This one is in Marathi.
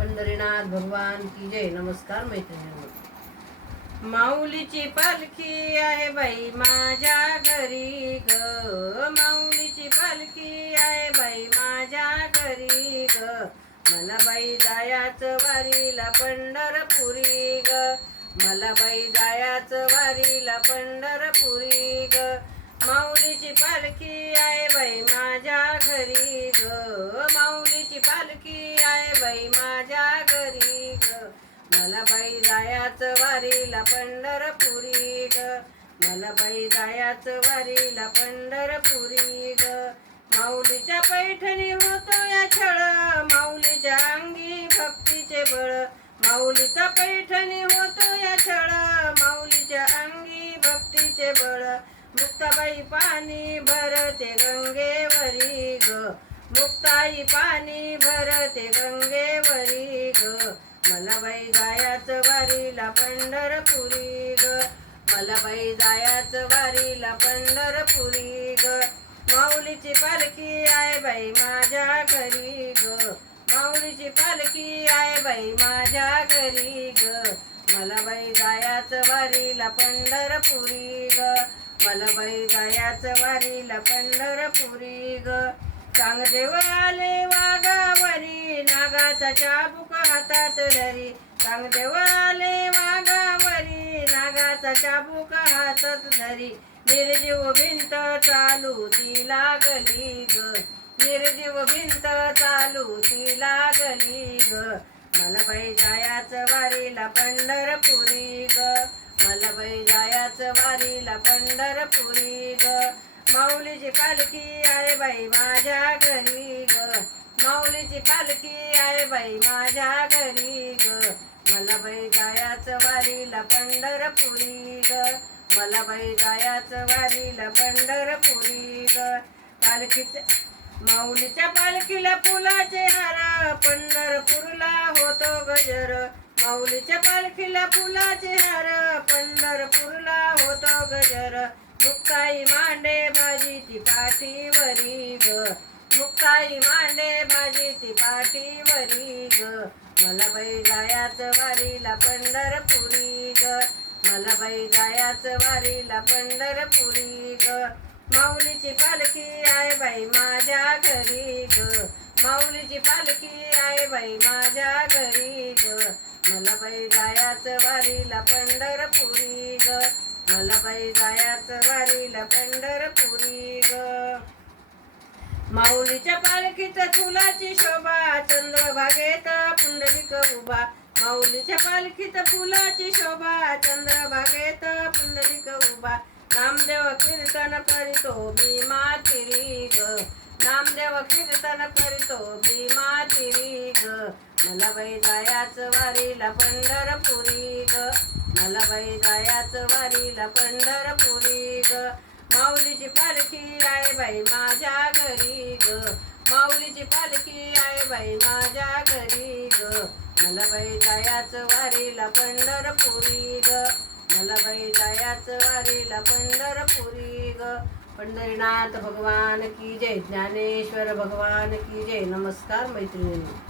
पंढरीनाथ भगवान की जय. नमस्कार मैत्रिणींनो. माऊलीची पालखी आहे बाई माझ्या घरी ग. माऊलीची पालखी आहे बाई माझ्या घरी ग. मला बाई जायाचं वारीला पंढरपुरी ग. मला बाई जायाचं वारीला पंढरपुरी ग. माऊलीची पालखी आहे बाई माझ्या घरी ग. माऊलीची पालखी आहे बाई माझ्या घरी ग. मला बाई जायाचं वारीला पंढरपुरी ग. मला बाई जायाचं वारीला पंढरपुरी ग. माऊलीच्या पैठणी होतो या छळ, माऊलीच्या अंगी भक्तीचे बळ. माऊलीचा पैठणी होतो या छळ, माऊलीच्या अंगी भक्तीचे बळ. मुक्ताबाई पाणी भरते गंगेवरी ग. मुक्ताई पाणी भरते गंगेवरी ग. मला बाई जायाचं वारीला पंढरपुरी ग. मला बाई जायाचं वारीला पंढरपुरी ग. माऊलीची पालखी आहे बाई माझ्या घरी ग. माऊलीची पालखी आहे बाई माझ्या घरी ग. मला बाई जायाचं वारीला पंढरपुरी ग. मला बाई जायाचं वारीला पंढरपुरी ग. चांगदेव आले वाघावरी, नागाचा चाबूक हातात धरी. चांगदेव आले वाघावरी, नागाचा चाबूक हातात धरी. निर्जीव भिंत चालू ती लागली ग. निर्जीव भिंत चालू ती लागली ग. मला बाई जायाचं वारीला पंढरपुरी ग. मला बाई जायाचं वारीला पंढरपुरी ग. माऊलीची पालखी आहे बाई माझ्या घरी ग. माऊलीची पालखी आहे बाई माझ्या घरी ग. मला बाई जायाचं वारीला पंढरपुरी ग. मला बाई जायाचं वारीला पंढरपुरी ग. पालखीचे माऊलीच्या पालखीला फुलाचे हार, पंढरपूरला होतो गजर. माऊलीच्या पालखीला फुलाचे हार, पंढरपूरला होतो गजर. मुक्ताई मांडे भाजी ती पाठीवरी ग. मुक्ताई मांडे भाजी ती पाठीवरी ग. मला बाई जायाचं वारीला पंढरपुरी ग. मला बाई जायाचं वारीला पंढरपुरी ग. माऊलीची पालखी आहे बाई माझ्या घरी ग. माऊलीची पालखी आहे बाई माझ्या घरी ग. मला बाई जायाचं वारीला पंढरपुरी ग. मला बाई जायाचं वारीला पंढरपुरी ग. माऊलीच्या पालखीत फुलाची शोभा, चंद्रभागेत पुंडलिक उभा. माऊलीच्या पालखीत फुलाची शोभा, चंद्रभागेत पुंडलिक उभा. नामदेव कीर्तन करीतो भीमा तिरी ग. नामदेव कीर्तन करीतो भीमा तिरी ग. मला बाई जायाचं वारीला पंढरपुरी ग. मला बाई जायाचं वारीला पंढरपुरी ग. माऊलीची पालखी आहे बाई माझ्या घरी ग. माऊलीची पालखी आहे बाई माझ्या घरी ग. मला बाई जायाचं वारीला पंढरपुरी ग. मला बाई जायाचं वारीला पंढरपुरी ग. पंढरीनाथ भगवान की जय. ज्ञानेश्वर भगवान की जय. नमस्कार मैत्रिणींनो.